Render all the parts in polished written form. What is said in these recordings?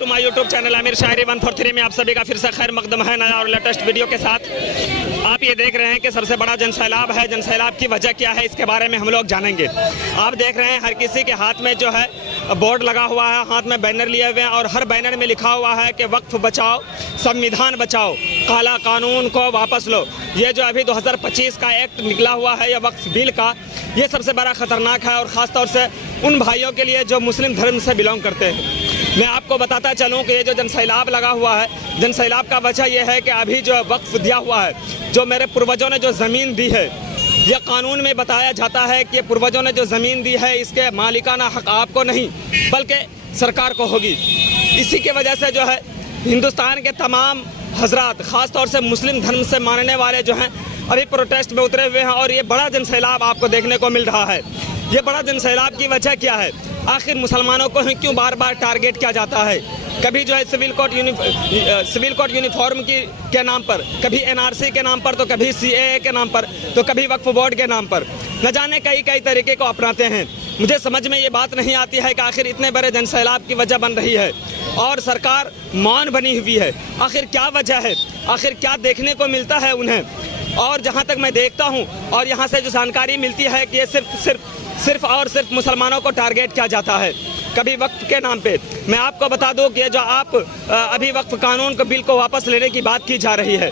To my YouTube channel Aamir Shayari 143 में आप सभी का फिर से खैर मकदम है नया और लेटेस्ट वीडियो के साथ। आप ये देख रहे हैं कि सबसे बड़ा जनसैलाब है। जनसैलाब की वजह क्या है, इसके बारे में हम लोग जानेंगे। आप देख रहे हैं हर किसी के हाथ में जो है बोर्ड लगा हुआ है, हाथ में बैनर लिए हुए हैं और हर बैनर में लिखा हुआ है कि वक्फ बचाओ, संविधान बचाओ, काला कानून को वापस लो। ये जो अभी 2025 का एक्ट निकला हुआ है, यह वक्फ बिल का, ये सबसे बड़ा ख़तरनाक है और ख़ास तौर से उन भाइयों के लिए जो मुस्लिम धर्म से बिलोंग करते हैं। मैं आपको बताता चलूं कि ये जो जनसैलाब लगा हुआ है, जनसैलाब का वजह यह है कि अभी जो वक्फ दिया हुआ है, जो मेरे पूर्वजों ने जो ज़मीन दी है, यह कानून में बताया जाता है कि पूर्वजों ने जो ज़मीन दी है इसके मालिकाना हक़ आपको नहीं बल्कि सरकार को होगी। इसी की वजह से जो है हिंदुस्तान के तमाम हजरात, ख़ास तौर से मुस्लिम धर्म से मानने वाले जो हैं अभी प्रोटेस्ट में उतरे हुए हैं और ये बड़ा जनसैलाब आपको देखने को मिल रहा है। ये बड़ा जनसैलाब की वजह क्या है? आखिर मुसलमानों को ही क्यों बार बार टारगेट किया जाता है? कभी जो है सिविल कोड यूनिफॉर्म के नाम पर, कभी एनआरसी के नाम पर, तो कभी सीएए के नाम पर, तो कभी वक्फ बोर्ड के नाम पर, न जाने कई तरीके को अपनाते हैं। मुझे समझ में ये बात नहीं आती है कि आखिर इतने बड़े जनसैलाब की वजह बन रही है और सरकार मौन बनी हुई है। आखिर क्या वजह है? आखिर क्या देखने को मिलता है उन्हें? और जहाँ तक मैं देखता हूँ और यहाँ से जो जानकारी मिलती है कि ये सिर्फ मुसलमानों को टारगेट किया जाता है, कभी वक्फ के नाम पे। मैं आपको बता दूं कि जो आप अभी वक्फ कानून को बिल को वापस लेने की बात की जा रही है,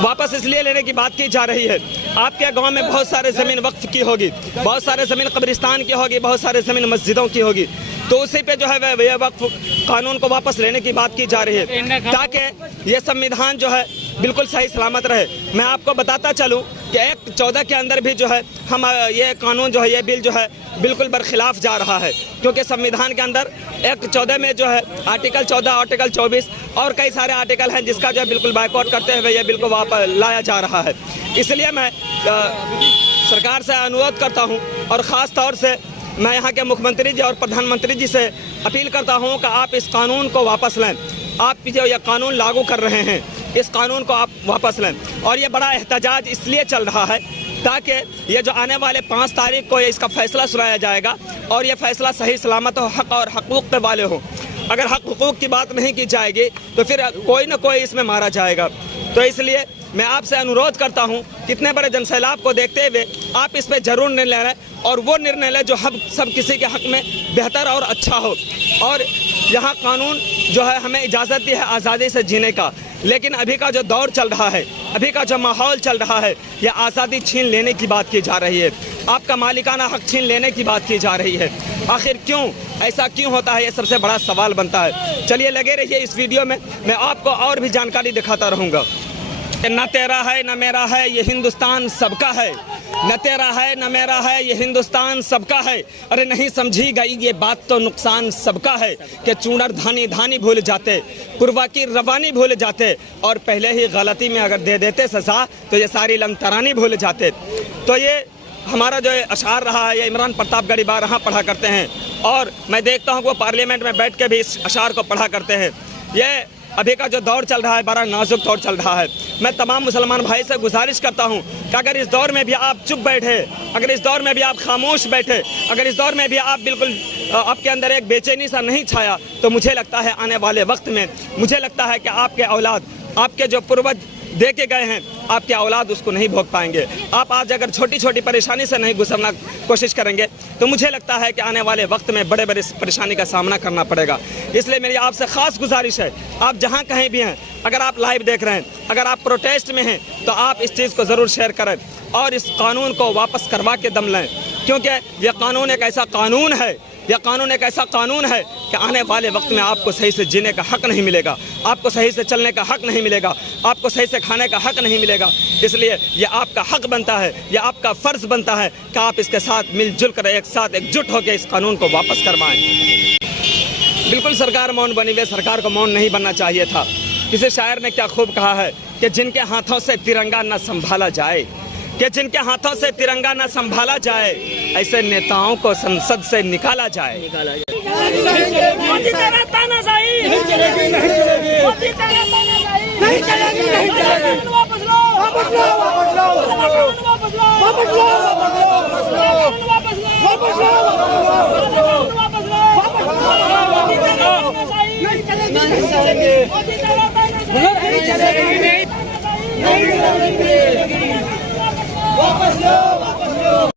वापस इसलिए लेने की बात की जा रही है, आपके गांव में बहुत सारे ज़मीन वक्फ की होगी, बहुत सारे ज़मीन कब्रिस्तान की होगी, बहुत सारे ज़मीन मस्जिदों की होगी, तो उसी पे जो है वह वक्फ कानून को वापस लेने की बात की जा रही है ताकि ये संविधान जो है बिल्कुल सही सलामत रहे। मैं आपको बताता चलूं कि एक्ट 14 के अंदर भी जो है हम ये कानून जो है, ये बिल जो है बिल्कुल बरखिलाफ जा रहा है, क्योंकि संविधान के अंदर एक्ट 14 में जो है आर्टिकल 14, आर्टिकल 24 और कई सारे आर्टिकल हैं जिसका जो है बिल्कुल बायकॉट करते हुए ये बिल को वापस लाया जा रहा है। इसलिए मैं सरकार से अनुरोध करता हूँ और ख़ास तौर से मैं यहाँ के मुख्यमंत्री जी और प्रधानमंत्री जी से अपील करता हूँ कि आप इस कानून को वापस लें। आप जो यह कानून लागू कर रहे हैं, इस कानून को आप वापस लें। और ये बड़ा एहतजाज इसलिए चल रहा है ताकि ये जो आने वाले 5 तारीख को इसका फ़ैसला सुनाया जाएगा और ये फ़ैसला सही सलामत हो, हक़ और हकूक़ पे वाले हो। अगर हक़ हुकूक़ की बात नहीं की जाएगी तो फिर कोई ना कोई इसमें मारा जाएगा। तो इसलिए मैं आपसे अनुरोध करता हूं कि इतने बड़े जनसैलाब को देखते हुए आप इस पर ज़रूर निर्णय लें और वो निर्णय लें जो हम सब किसी के हक़ में बेहतर और अच्छा हो। और यहाँ कानून जो है हमें इजाज़त दी है आज़ादी से जीने का, लेकिन अभी का जो दौर चल रहा है, अभी का जो माहौल चल रहा है, यह आज़ादी छीन लेने की बात की जा रही है, आपका मालिकाना हक़ छीन लेने की बात की जा रही है। आखिर क्यों ऐसा क्यों होता है, ये सबसे बड़ा सवाल बनता है। चलिए लगे रहिए इस वीडियो में, मैं आपको और भी जानकारी दिखाता रहूँगा। न तेरा है न मेरा है ये हिंदुस्तान सबका है, न तेरा है न मेरा है ये हिंदुस्तान सबका है। अरे नहीं समझी गई ये बात तो नुकसान सबका है कि चूनर धानी भूल जाते, पुरवा की रवानी भूल जाते और पहले ही गलती में अगर दे देते सजा तो ये सारी लंतरानी भूल जाते। तो ये हमारा जो अशार रहा है, ये इमरान प्रतापगढ़ी बारहा पढ़ा करते हैं और मैं देखता हूँ वो पार्लियामेंट में बैठ के भी इस अशार को पढ़ा करते हैं। ये अभी का जो दौर चल रहा है बड़ा नाजुक दौर चल रहा है। मैं तमाम मुसलमान भाई से गुजारिश करता हूं कि अगर इस दौर में भी आप चुप बैठे, अगर इस दौर में भी आप खामोश बैठे, अगर इस दौर में भी आप बिल्कुल आपके अंदर एक बेचैनी सा नहीं छाया, तो मुझे लगता है आने वाले वक्त में मुझे लगता है कि आपके औलाद, आपके जो पूर्वज दे के गए हैं, आपके औलाद उसको नहीं भोग पाएंगे। आप आज अगर छोटी छोटी परेशानी से नहीं गुजरना कोशिश करेंगे तो मुझे लगता है कि आने वाले वक्त में बड़े बड़े परेशानी का सामना करना पड़ेगा। इसलिए मेरी आपसे ख़ास गुजारिश है, आप जहां कहीं भी हैं, अगर आप लाइव देख रहे हैं, अगर आप प्रोटेस्ट में हैं, तो आप इस चीज़ को ज़रूर शेयर करें और इस कानून को वापस करवा के दम लें, क्योंकि यह कानून एक ऐसा कानून है, यह कानून एक ऐसा कानून है कि आने वाले वक्त में आपको सही से जीने का हक़ नहीं मिलेगा, आपको सही से चलने का हक़ नहीं मिलेगा, आपको सही से खाने का हक़ नहीं मिलेगा। इसलिए ये आपका हक़ बनता है, यह आपका फ़र्ज़ बनता है कि आप इसके साथ मिलजुल कर एक साथ एकजुट होकर इस कानून को वापस करवाएं। बिल्कुल सरकार मौन बनी हुई, सरकार को मौन नहीं बनना चाहिए था। किसी शायर ने क्या खूब कहा है कि जिनके हाथों से तिरंगा न संभाला जाए, कि जिनके हाथों से तिरंगा न संभाला जाए, ऐसे नेताओं को संसद से निकाला जाए। मोदी तेरा तानाशाही नहीं चलेगी, नहीं चलेगी, मोदी तेरा तानाशाही नहीं चलेगी, नहीं चलेगी। वापस लो, वापस लो, वापस लो, वापस लो, वापस लो, वापस लो, वापस लो, वापस लो, वापस लो, वापस लो, वापस लो, वापस लो, वापस लो, मोदी तेरा तानाशाही नहीं चलेगी।